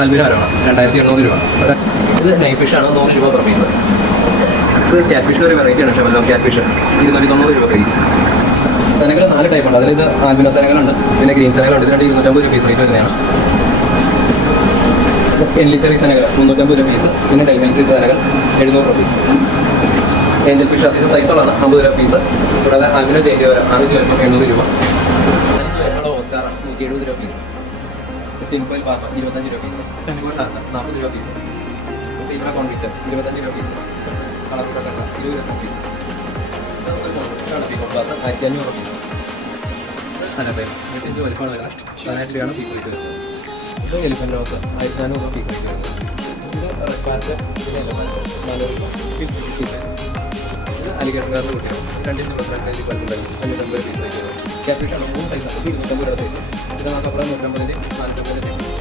ആൽബിനാരാണ് 2700 രൂപ. ഇത് നൈഫ് ഫിഷാണ്, 100 രൂപ പെർ പീസ്. ഇത് ക്യാറ്റ് ഫിഷിൻ്റെ ഒരു വെറൈറ്റിയാണ്, ഷെമല്ലോ ക്യാറ്റ് ഫിഷ്, 290 രൂപ പ്രൈസ്. സനകൾ 4 ടൈപ്പ് ഉണ്ട്. അതിൽ ആൽബിനോ സനകളുണ്ട്, പിന്നെ ഗ്രീൻ സനകളുണ്ട്. ഇതിനായിട്ട് 250 രൂപ പീസ് റേറ്റ് വരുന്നതാണ്. എൻലിച്ചറി സനകൾ 350 രൂപ പീസ്, പിന്നെ ഡൈമൻസി സനകൾ 700 രൂപ പീസ്. ഏഞ്ചൽ ഫിഷ് അത്യാവശ്യം സൈസുള്ളതാണ്, 50 രൂപ പീസ്. കൂടാതെ ആൽബിനോ ചേഞ്ച് വരാം 600 രൂപ, 800 രൂപ. ഓസ്കാറാണ് 170 രൂപ പീസ്. ടിൻകോയിൽ പാപ്പ 25 രൂപ പീസ്. ടെൻകോ ഷാർക്ക 40 രൂപ പീസ്. സീബ്ര കോൺവിക്റ്റ് 25 രൂപ പീസ്. കളർ കട്ട 20 രൂപ പീസ്. 1500 രൂപ പീസ്. സനപ്പയം 25 വലിപ്പമാണ് വരുന്നത്, 18 രൂപയാണ് പീസ് റേറ്റ് വരുന്നത്. ഇത് എലിഫന്റ് റോസ് 1400 രൂപ പീസ് റേറ്റ് വരുന്നത്. ഇത് റെഡ് പാറ്റ്, പിന്നെ യെല്ലോ പാറ്റ് 400 രൂപ പീസ്. ഇത് അലിഗേറ്റർ കാറിൽ കുട്ടിയാണ് 250 550 പീസ് റേറ്റ് വരുന്നത്. ക്യാറ്റ് ഫിഷാണ് 3 സൈസാണ്, 250 രൂപ സൈസ്. ഇത് 150 150 450